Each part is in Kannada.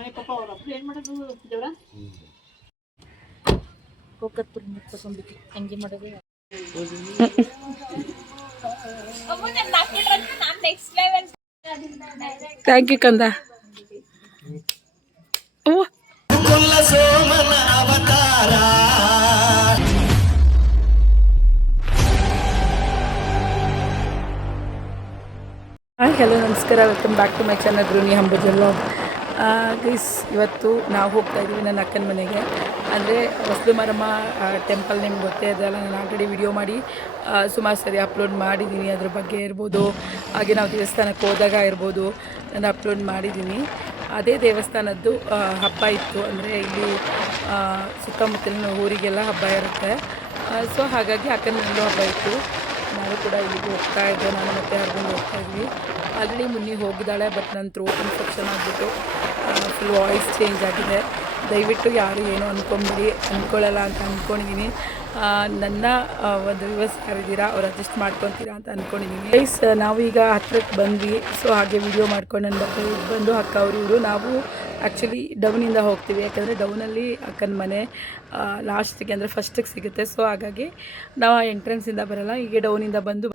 ಮನೆ ಪಾಪ ಅವ್ರ ಅಪ್ಪ ಏನು ಮಾಡೋದು ದೇವ್ರ ಹೋಗತ್ಪುರ ತಗೊಂಡ್ಬಿಟ್ಟು ಹಂಗೆ ಮಾಡೋದು ಥ್ಯಾಂಕ್ ಯು ಕಂದ. ಹಲೋ ನಮಸ್ಕಾರ, welcome back to my channel ಗೃಹಿಣಿ ಹಂಬುಜಲ್ಲ. ಗೈಸ್, ಇವತ್ತು ನಾವು ಹೋಗ್ತಾ ಇದ್ದೀವಿ ನನ್ನ ಅಕ್ಕನ ಮನೆಗೆ. ಅಂದರೆ ಹೊಸಲು ಮಾರಮ್ಮ ಟೆಂಪಲ್ ನಿಮ್ಗೆ ಗೊತ್ತೇ ಅದೆಲ್ಲ. ನಾನು ಆಲ್ರೆಡಿ ವಿಡಿಯೋ ಮಾಡಿ ಸುಮಾರು ಸರಿ ಅಪ್ಲೋಡ್ ಮಾಡಿದ್ದೀನಿ. ಅದ್ರ ಬಗ್ಗೆ ಇರ್ಬೋದು, ಹಾಗೆ ನಾವು ದೇವಸ್ಥಾನಕ್ಕೆ ಹೋದಾಗ ಇರ್ಬೋದು, ನಾನು ಅಪ್ಲೋಡ್ ಮಾಡಿದ್ದೀನಿ. ಅದೇ ದೇವಸ್ಥಾನದ್ದು ಹಬ್ಬ ಇತ್ತು. ಅಂದರೆ ಇಲ್ಲಿ ಸುತ್ತಮುತ್ತಲಿನ ಊರಿಗೆಲ್ಲ ಹಬ್ಬ ಇರುತ್ತೆ. ಸೊ ಹಾಗಾಗಿ ಅಕ್ಕನಲ್ಲೂ ಹಬ್ಬ ಇತ್ತು. ನಾನು ಕೂಡ ಇಲ್ಲಿಗೆ ಹೋಗ್ತಾ ಇದ್ದೆ. ನಾನು ಮತ್ತೆ ಹರ್ಕೊಂಡು ಹೋಗ್ತಾ ಇದ್ವಿ. ಆಲ್ರೆಡಿ ಮುನ್ನಿ ಹೋಗಿದ್ದಾಳೆ, ಬಟ್ ನನ್ನ ಥ್ರೋಟ್ ಇನ್ಫೆಕ್ಷನ್ ಆಗಿಬಿಟ್ಟು ಫುಲ್ ವಾಯ್ಸ್ ಚೇಂಜ್ ಆಗಿದೆ. ದಯವಿಟ್ಟು ಯಾರು ಏನೋ ಅಂದ್ಕೊಳ್ಳಲ್ಲ ಅಂತ ಅಂದ್ಕೊಂಡಿದ್ದೀನಿ. ನನ್ನ ಒಂದು ವ್ಯೂವರ್ಸ್ ಯಾರಿದ್ದೀರಾ ಅವ್ರು ಅಡ್ಜಸ್ಟ್ ಮಾಡ್ಕೊತೀರಾ ಅಂತ ಅಂದ್ಕೊಂಡಿದ್ದೀನಿ. ಗೈಸ್, ನಾವು ಈಗ ಹತ್ರಕ್ಕೆ ಬಂದ್ವಿ. ಸೊ ಹಾಗೆ ವಿಡಿಯೋ ಮಾಡ್ಕೊಂಡು ನನ್ನ ಬಂದು ಅಕ್ಕ ಅವರು ಇವರು. ನಾವು ಆ್ಯಕ್ಚುಲಿ ಡೌನಿಂದ ಹೋಗ್ತೀವಿ, ಯಾಕಂದರೆ ಡೌನಲ್ಲಿ ಅಕ್ಕನ ಮನೆ ಲಾಸ್ಟಿಗೆ ಅಂದರೆ ಫಸ್ಟಿಗೆ ಸಿಗುತ್ತೆ. ಸೊ ಹಾಗಾಗಿ ನಾವು ಎಂಟ್ರೆನ್ಸಿಂದ ಬರೋಲ್ಲ, ಹೀಗೆ ಡೌನಿಂದ ಬಂದು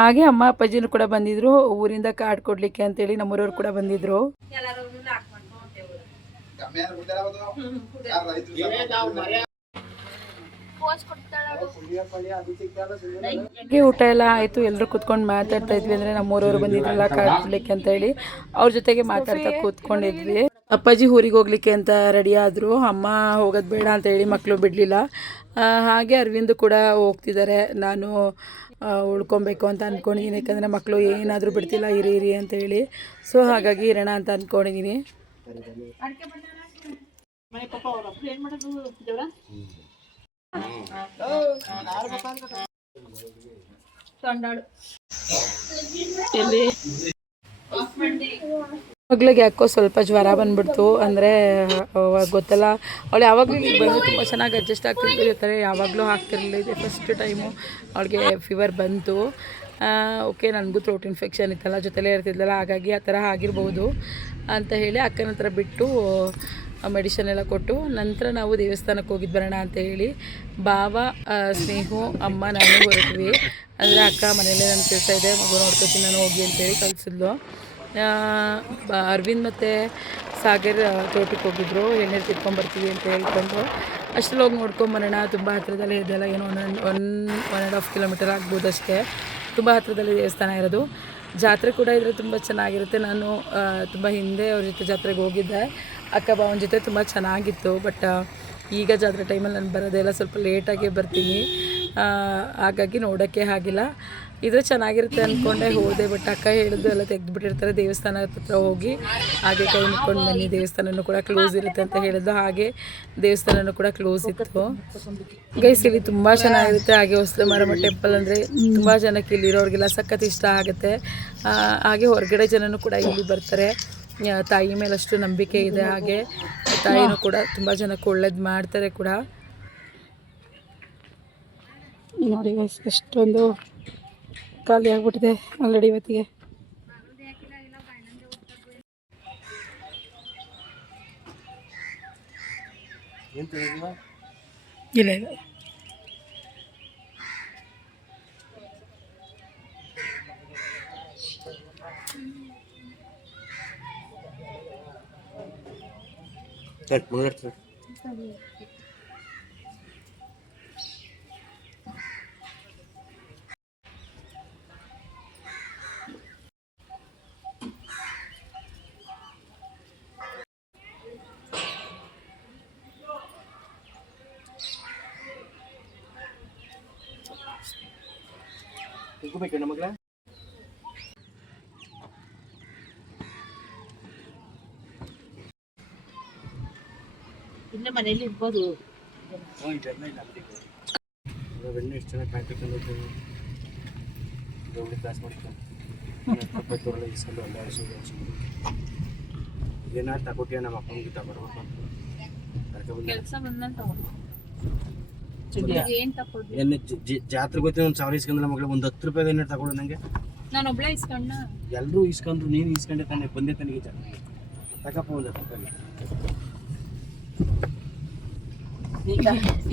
ಹಾಗೆ ಅಮ್ಮ ಅಪ್ಪಾಜಿನೂ ಕೂಡ ಬಂದಿದ್ರು ಊರಿಂದ ಕಾರ್ಡ್ ಕೊಡಲಿಕ್ಕೆ ಅಂತೇಳಿ. ನಮ್ಮೂರವ್ರು ಕೂಡ ಬಂದಿದ್ರು. ಊಟ ಎಲ್ಲ ಆಯಿತು, ಎಲ್ಲರೂ ಕೂತ್ಕೊಂಡು ಮಾತಾಡ್ತಾ ಇದ್ವಿ. ಅಂದರೆ ನಮ್ಮೂರವರು ಬಂದಿದ್ರಲ್ಲ ಕಾರ್ಡ್ ಕೊಡಲಿಕ್ಕೆ ಅಂತ ಹೇಳಿ, ಅವ್ರ ಜೊತೆಗೆ ಮಾತಾಡ್ತಾ ಕೂತ್ಕೊಂಡಿದ್ವಿ. ಅಪ್ಪಾಜಿ ಊರಿಗೆ ಹೋಗ್ಲಿಕ್ಕೆ ಅಂತ ರೆಡಿ ಆದರು. ಅಮ್ಮ ಹೋಗೋದು ಬೇಡ ಅಂತ ಹೇಳಿ ಮಕ್ಕಳು ಬಿಡಲಿಲ್ಲ. ಹಾಗೆ ಅರವಿಂದ್ ಕೂಡ ಹೋಗ್ತಿದ್ದಾರೆ. ನಾನು ಉಳ್ಕೊಬೇಕು ಅಂತ ಅಂದ್ಕೊಂಡಿದ್ದೀನಿ, ಯಾಕಂದರೆ ಮಕ್ಕಳು ಏನಾದರೂ ಬಿಡ್ತಿಲ್ಲ ಇರಿ ಅಂತ ಹೇಳಿ. ಸೊ ಹಾಗಾಗಿ ಇರೋಣ ಅಂತ ಅಂದ್ಕೊಂಡಿದ್ದೀನಿ. ಮಗಳಿಗೆ ಯಾಕೋ ಸ್ವಲ್ಪ ಜ್ವರ ಬಂದ್ಬಿಡ್ತು. ಅಂದರೆ ಗೊತ್ತಲ್ಲ, ಅವಳು ಯಾವಾಗಲೂ ಇಲ್ಲಿ ಬಂದು ತುಂಬ ಚೆನ್ನಾಗಿ ಅಡ್ಜಸ್ಟ್ ಆಗ್ತಿರ್ತಾರೆ, ಯಾವಾಗಲೂ ಆಗ್ತಿರಲಿಲ್ಲ. ಇದೆ ಫಸ್ಟ್ ಟೈಮು ಅವಳಿಗೆ ಫೀವರ್ ಬಂತು. ಓಕೆ, ನನಗೂ ಥ್ರೋಟ್ ಇನ್ಫೆಕ್ಷನ್ ಇತ್ತಲ್ಲ, ಜೊತೆಲೇ ಇರ್ತಿದ್ಲಲ್ಲ, ಹಾಗಾಗಿ ಆ ಥರ ಆಗಿರ್ಬೋದು ಅಂತ ಹೇಳಿ ಅಕ್ಕನ ಹತ್ರ ಬಿಟ್ಟು ಮೆಡಿಷನ್ ಎಲ್ಲ ಕೊಟ್ಟು ನಂತರ ನಾವು ದೇವಸ್ಥಾನಕ್ಕೆ ಹೋಗಿದ್ದು ಬರೋಣ ಅಂತ ಹೇಳಿ ಬಾವ, ಸ್ನೇಹು, ಅಮ್ಮ, ನಾನು ಹೊರಟ್ವಿ. ಅಂದರೆ ಅಕ್ಕ ಮನೆಯಲ್ಲೇ ನನ್ನ ಕೆಲಸ ಇದೆ, ಮಗು ನೋಡ್ಕೊತೀನಿ ನಾನು ಹೋಗಿ ಅಂತೇಳಿ ಕಳಿಸಿದ್ಲು. ಅರವಿಂದ್ ಮತ್ತು ಸಾಗರ್ ತೋಟಕ್ಕೆ ಹೋಗಿದ್ರು, ಎಣ್ಣೆ ತಿರ್ಕೊಂಬರ್ತೀವಿ ಅಂತ ಹೇಳ್ಕೊಂಡು. ಅಷ್ಟರಲ್ಲಿ ಹೋಗಿ ನೋಡ್ಕೊಂಬರೋಣ, ತುಂಬ ಹತ್ತಿರದಲ್ಲೇ ಇದೆಲ್ಲ, ಏನೋ 1.5 ಕಿಲೋಮೀಟರ್ ಆಗ್ಬೋದು ಅಷ್ಟೇ. ತುಂಬ ಹತ್ತಿರದಲ್ಲಿ ದೇವಸ್ಥಾನ ಇರೋದು. ಜಾತ್ರೆ ಕೂಡ ಇದ್ದರೆ ತುಂಬ ಚೆನ್ನಾಗಿರುತ್ತೆ. ನಾನು ತುಂಬ ಹಿಂದೆ ಅವ್ರ ಜೊತೆ ಜಾತ್ರೆಗೆ ಹೋಗಿದ್ದೆ, ಅಕ್ಕ ಬಾವನ ಜೊತೆ, ತುಂಬ ಚೆನ್ನಾಗಿತ್ತು. ಬಟ್ ಈಗ ಜಾತ್ರೆ ಟೈಮಲ್ಲಿ ನಾನು ಬರೋದೆಲ್ಲ ಸ್ವಲ್ಪ ಲೇಟಾಗಿ ಬರ್ತೀನಿ, ಹಾಗಾಗಿ ನೋಡೋಕ್ಕೆ ಆಗಿಲ್ಲ. ಇದ್ರೆ ಚೆನ್ನಾಗಿರುತ್ತೆ ಅಂದ್ಕೊಂಡೆ ಹೋದೆ. ಬಟ್ ಅಕ್ಕ ಹೇಳಿದ್ದು ಎಲ್ಲ ತೆಗೆದುಬಿಟ್ಟಿರ್ತಾರೆ, ದೇವಸ್ಥಾನ ಹತ್ರ ಹೋಗಿ ಹಾಗೆ ಕೈ ಮುಕ್ಕೊಂಡು ಬನ್ನಿ, ದೇವಸ್ಥಾನನೂ ಕೂಡ ಕ್ಲೋಸ್ ಇರುತ್ತೆ ಅಂತ ಹೇಳಿದ್ದು. ಹಾಗೆ ದೇವಸ್ಥಾನನೂ ಕೂಡ ಕ್ಲೋಸ್ ಇತ್ತು. ಗೈಸ್, ಇಲ್ಲಿ ತುಂಬ ಚೆನ್ನಾಗಿರುತ್ತೆ. ಹಾಗೆ ಹೊಸಲು ಮಾರಮ್ಮ ಟೆಂಪಲ್ ಅಂದರೆ ತುಂಬ ಜನಕ್ಕೆ ಇಲ್ಲಿರೋರಿಗೆಲ್ಲ ಸಖತ್ ಇಷ್ಟ ಆಗುತ್ತೆ. ಹಾಗೆ ಹೊರಗಡೆ ಜನನೂ ಕೂಡ ಇಲ್ಲಿ ಬರ್ತಾರೆ. ತಾಯಿ ಮೇಲೆ ಅಷ್ಟು ನಂಬಿಕೆ ಇದೆ. ಹಾಗೆ ತಾಯಿನೂ ಕೂಡ ತುಂಬ ಜನಕ್ಕೆ ಒಳ್ಳೇದು ಮಾಡ್ತಾರೆ ಕೂಡ. ನೋಡಿ ಗೈಸ್, ಎಷ್ಟೊಂದು ಖಾಲಿ ಆಗ್ಬಿಟ್ಟಿದೆ ಆಲ್ರೆಡಿ ಇವತ್ತಿಗೆ. ಇಲ್ಲ ಇಲ್ಲ ನಮಗ ಇನ್ನು ಮನೇಲಿ ಇರ್ಬೋದು. ಬೆಣ್ಣೆ ಎಷ್ಟು ಚೆನ್ನಾಗಿ ಕಾಯ್ತಕ್ಕಂಥದ್ದು ಕ್ಲಾಸ್ ಮಾಡ್ಕೊಂಡು ಇಸ್ಕೊಂಡು ಒಂದು ಏನಾರು ತಗೊಟ್ಟಿಯ ನಮ್ಮ ಅಪ್ಪನಿಗೆ ತಗೊಡ್ಬೇಕು ಕೆಲಸ ಬಂದಂತ ಜಾತ್ರೆ ಗೊತ್ತಿಲ್ಲ ಒಂದು 1000 ಇಸ್ಕೊಂಡ್ರೆ ಮಗಳಿಗೆ ಒಂದು 10 ರೂಪಾಯಿ ಏನಾರು ತಗೊಳ್ಳೋ ನನಗೆ ನಾನು ಒಬ್ಳೆ ಇಸ್ಕೊಂಡ ಎಲ್ಲರೂ ಇಸ್ಕೊಂಡ್ರು, ನೀನು ಇಸ್ಕೊಂಡೆ ತಾನೆ, ಬಂದೆ ತನಗೆ ತಗಪ್ಪ ಒಂದು ತಗೊಳ್ಳಿ.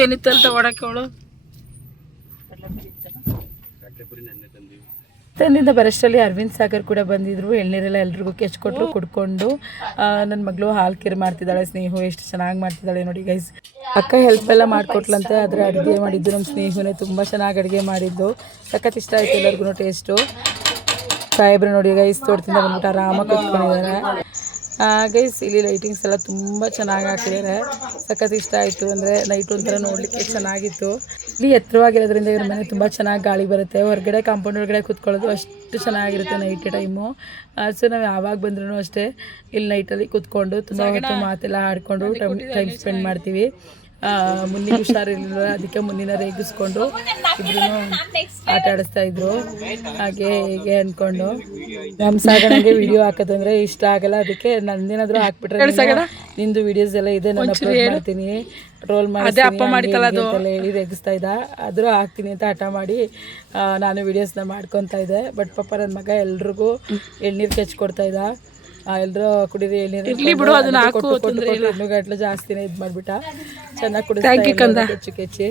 ಏನಿತ್ತಲ್ಲ ತಗೊಳಕ್ಕೆ ಅವಳು ಕಡ್ಲೆಪುರಿ ನೆನ್ನೆ ತಂದೀವಿ. ತಂದಿಂದ ಬರೋಷ್ಟರಲ್ಲಿ ಅರವಿಂದ್ ಸಾಗರ್ ಕೂಡ ಬಂದಿದ್ರು. ಎಳ್ನೀರೆಲ್ಲ ಎಲ್ರಿಗೂ ಕೆಚ್ಕೊಟ್ರು, ಕುಡ್ಕೊಂಡು ನನ್ನ ಮಗಳು ಹಾಲು ಕೀರು ಮಾಡ್ತಿದ್ದಾಳೆ. ಸ್ನೇಹು ಎಷ್ಟು ಚೆನ್ನಾಗಿ ಮಾಡ್ತಿದ್ದಾಳೆ ನೋಡಿ ಗೈಸ್. ಅಕ್ಕ ಹೆಲ್ಪ್ ಎಲ್ಲ ಮಾಡಿಕೊಟ್ಲಂತೆ. ಆದರೆ ಅಡುಗೆ ಮಾಡಿದ್ದು ನಮ್ಮ ಸ್ನೇಹಿತನೇ ತುಂಬ ಚೆನ್ನಾಗಿ ಅಡುಗೆ ಮಾಡಿದ್ದು. ಸಖತ್ ಇಷ್ಟ ಆಯಿತು ಎಲ್ಲರಿಗೂ ಟೇಸ್ಟು. ಸಾಹೇಬ್ರು ನೋಡಿ ಗೈಸ್ ತೋಟದಿಂದ ಬಂದ್ಬಿಟ್ಟು ಆರಾಮಾಗಿ ಕೂತ್ಕೊಂಡಿದ್ದಾರೆ. ಗೈಸ್ ಇಲ್ಲಿ ಲೈಟಿಂಗ್ಸ್ ಎಲ್ಲ ತುಂಬ ಚೆನ್ನಾಗಿ ಹಾಕಿದ್ದಾರೆ. ಸಖತ್ ಇಷ್ಟ ಆಯಿತು. ಅಂದರೆ ನೈಟ್ ಒಂಥರ ನೋಡಲಿಕ್ಕೆ ಚೆನ್ನಾಗಿತ್ತು. ಇಲ್ಲಿ ಎತ್ತರವಾಗಿರೋದ್ರಿಂದ ಇವ್ರ ಮನೆ ತುಂಬ ಚೆನ್ನಾಗಿ ಗಾಳಿ ಬರುತ್ತೆ. ಹೊರಗಡೆ ಕಾಂಪೌಂಡ್ ಒಳಗಡೆ ಕೂತ್ಕೊಳ್ಳೋದು ಅಷ್ಟು ಚೆನ್ನಾಗಿರುತ್ತೆ ನೈಟ್ ಟೈಮು. ಸೊ ನಾವು ಯಾವಾಗ ಬಂದ್ರೂ ಅಷ್ಟೇ ಇಲ್ಲಿ ನೈಟಲ್ಲಿ ಕೂತ್ಕೊಂಡು ತುಂಬ ಹೊತ್ತು ಮಾತೆಲ್ಲ ಆಡಿಕೊಂಡು ಟೈಮ್ ಸ್ಪೆಂಡ್ ಮಾಡ್ತೀವಿ. ಮುನ್ನಿಗೆ ಹುಷಾರಿರಲಿಲ್ಲ, ಅದಕ್ಕೆ ಮುನ್ನಿನ ರೇಗಿಸ್ಕೊಂಡು ಇಬ್ರು ಆಟ ಆಡಿಸ್ತಾ ಇದ್ರು. ಹಾಗೆ ಹೀಗೆ ಅಂದ್ಕೊಂಡು ನಮ್ಮ ಸಾಗಣಗೆ ವಿಡಿಯೋ ಹಾಕೋದಂದ್ರೆ ಇಷ್ಟ ಆಗಲ್ಲ. ಅದಕ್ಕೆ ನಂದೇನಾದರೂ ಹಾಕ್ಬಿಟ್ರೆ ನಿಂದು ವಿಡಿಯೋಸ್ ಎಲ್ಲ ಇದೆ, ನಾನು ಅಪ್ಲೋಡ್ ಮಾಡ್ತೀನಿ, ಟ್ರೋಲ್ ಮಾಡಿ ಹೇಳಿ ರೇಗಿಸ್ತಾ ಇದ್ದ. ಆದರೂ ಹಾಕ್ತೀನಿ ಅಂತ ಹಠ ಮಾಡಿ ನಾನು ವಿಡಿಯೋಸ್ನ ಮಾಡ್ಕೊತಾ ಇದ್ದೆ. ಬಟ್ ಪಾಪ ನನ್ನ ಮಗ ಎಲ್ರಿಗೂ ಎಳ್ನೀರು ಕೆಚ್ಕೊಡ್ತಾ ಇದ್ದ. ಎಲ್ಲರೂ ಕುಡಿದು ಎಳ್ನೀರು ಗಂಟ್ಲು ಜಾಸ್ತಿನೇ ಇದು ಮಾಡಿಬಿಟ್ಟ. ಚೆನ್ನಾಗಿ ಕುಡಿಸ್ತಾ ಕೆಚ್ಚು ಕೆಚ್ಚಿ.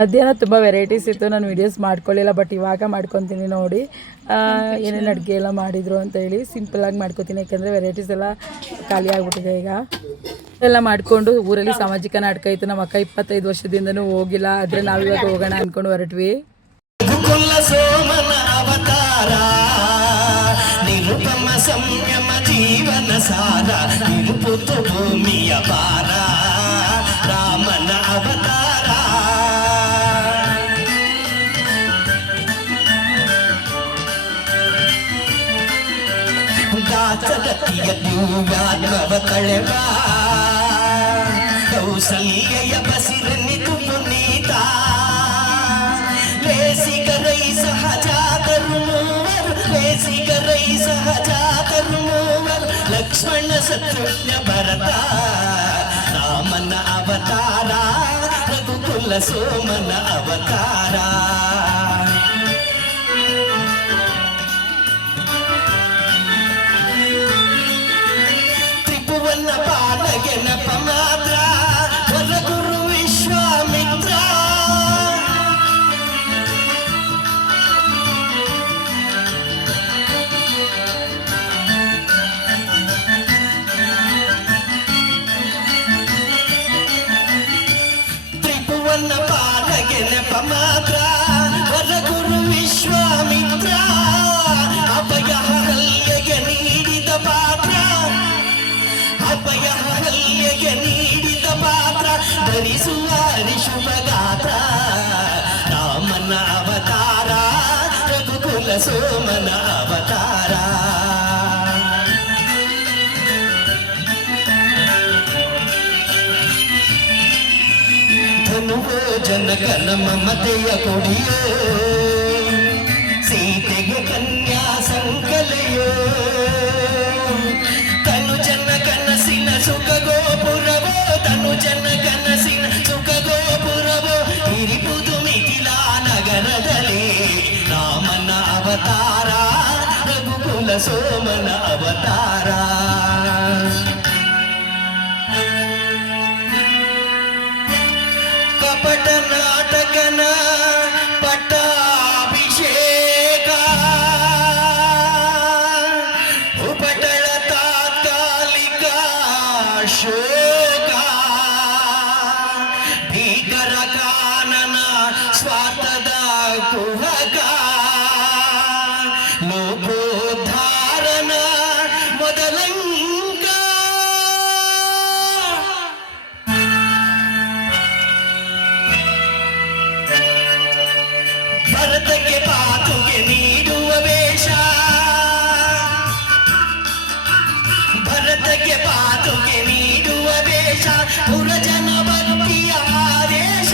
ಮಧ್ಯಾಹ್ನ ತುಂಬ ವೆರೈಟೀಸ್ ಇತ್ತು. ನಾನು ವೀಡಿಯೋಸ್ ಮಾಡ್ಕೊಳ್ಳಿಲ್ಲ, ಬಟ್ ಇವಾಗ ಮಾಡ್ಕೊತೀನಿ ನೋಡಿ ಏನೇನು ಅಡುಗೆ ಎಲ್ಲ ಮಾಡಿದರು ಅಂತ ಹೇಳಿ. ಸಿಂಪಲ್ಲಾಗಿ ಮಾಡ್ಕೊತೀನಿ, ಯಾಕೆಂದರೆ ವೆರೈಟೀಸ್ ಎಲ್ಲ ಖಾಲಿ ಆಗಿಬಿಟ್ಟಿದೆ ಈಗ. ಎಲ್ಲ ಮಾಡಿಕೊಂಡು ಊರಲ್ಲಿ ಸಾಮಾಜಿಕ ನಾಟಕ ಇತ್ತು. ನಮ್ಮ ಅಕ್ಕ 25 ವರ್ಷದಿಂದನೂ ಹೋಗಿಲ್ಲ, ಆದರೆ ನಾವಿವಾಗ ಹೋಗೋಣ ಅಂದ್ಕೊಂಡು ಹೊರಟ್ವಿ. ಜೀವನ ಸಾರ ಭೂಮಿಯ ಪಾರ ರಾಮನ ಅವತಾರ. ದಾಸಗತಿಯ ದಿವ್ಯಾತ್ಮವ ತಳೆವ ಕೌಸಲ್ಯ ಬಸಿರನಿತು ಪುನೀತ ಲೇಸಿಗರೈ ಸಹಜಾತರು ಮೂವರು ಲೇಸಿಗರೈ ಸಹಜಾತರು ಮೂವರು ಲಕ್ಷ್ಮಣ ಶತ್ರುಘ್ನ ಭರತ ರಾಮನ ಅವತಾರ ರಘುಕುಲ ಸೋಮನ ಅವತಾರ. ತ್ರಿಭುವನ ಪಾಲಗೆ ನಪ ಮಾತ್ರ ಹೊರಗುರು ವಿಶ್ವಾಮಿತ್ರ ತ್ರಿಭುವನ ಪಾಲಗೆ ನಪ ಮಾತ್ರ ಹೊರಗುರು ವಿಶ್ವಾಮಿತ್ರ ಅಭಯ ಹಲ್ಯಗೆ ನೀಡಿದ ಪಾತ್ರ ಅಭಯ ಹಲ್ಯಗೆ ನೀಡಿದ ಪಾತ್ರ ಧರಿಸುವ ಶುಭ ಗಾತ್ರ ರಾಮನ ಅವತಾರ ರಘುಕುಲ ಸೋಮನ ಅವತಾರ. ಧನುವೋ ಜನಕನ ಮಮತೆಯ ಕೊಡಿಯೋ ಸೀತೆಗೆ ಕನ್ಯಾ ಸಂಕಲೆಯೋ ತನು ಜನ ಕನಸಿನ ಸುಖ ಗೋಪುರವೋ ತನು ಜನ ಕನಸಿನ ಸುಖ ಗೋಪುರವೋ ಹಿರಿಪುದು ಮಿಥಿಲಾ ನಗರದಲ್ಲಿ ರಾಮನ ಅವತಾರ ರಘುಕುಲ ಸೋಮನ ಅವತಾರ. ಕಪಟ ನಾಟಕನ ಪಟ್ಟಾಭಿಷೇಕ ಉಪಟಳ ತಾತ್ಕಾಲಿಕ ಶೋಕ ಭೀಕರ ಕಾನನ ಸ್ವಾರ್ಥದ ಕುಹಕ ಲೋಕೋದ್ಧಾರನ ಮೊದಲಂಕ ಭರತಕ್ಕೆ ಪಾತುಗೆ ನೀಡುವ ವೇಷ ಭರತಕ್ಕೆ ಪಾತುಗೆ ನೀಡುವ ವೇಷ ಪುರಜನ ಭಕ್ತಿಯ ಆದೇಶ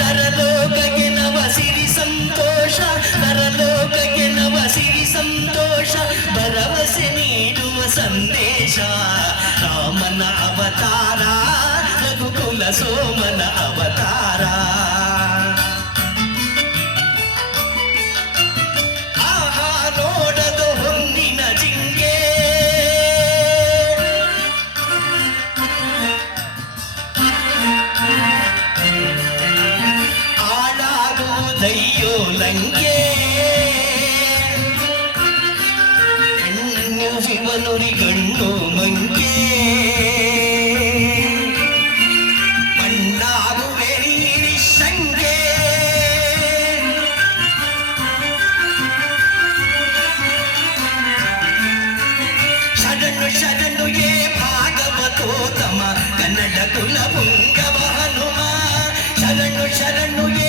ನರಲೋಕಕ್ಕೆ ನವ ಸಿರಿ ಸಂತೋಷ ನರಲೋಕಕ್ಕೆ ನವ ಸಿರಿ ಸಂತೋಷ ಭರವಸೆ ನೀಡುವ ಸಂದೇಶ ರಾಮನ ಅವತಾರ ರಘುಕುಲ ಸೋಮನ ಅವತಾರ ಆಹಾ ನೋಡದು ಹೊನ್ನಿನ ಜಿಂಗೆ ಆಳಾಗುವುದಯ್ಯೋ ಲಂಗೆ ಹೆಣ್ಣು ಶಿವನುರಿ ಗಣ್ಣು ಮಂಗೆ ಮಣ್ಣಾಗುವೆ ನೀರಿ ಶಂಗೆ ಶರಣು ಶರಣು ಯೇ ಭಾಗವತೋತ್ತಮ ಕನ್ನಡ ಕುಲ ಪುಂಗವ ಹನುಮ ಶರಣು ಶರಣು ಯೇ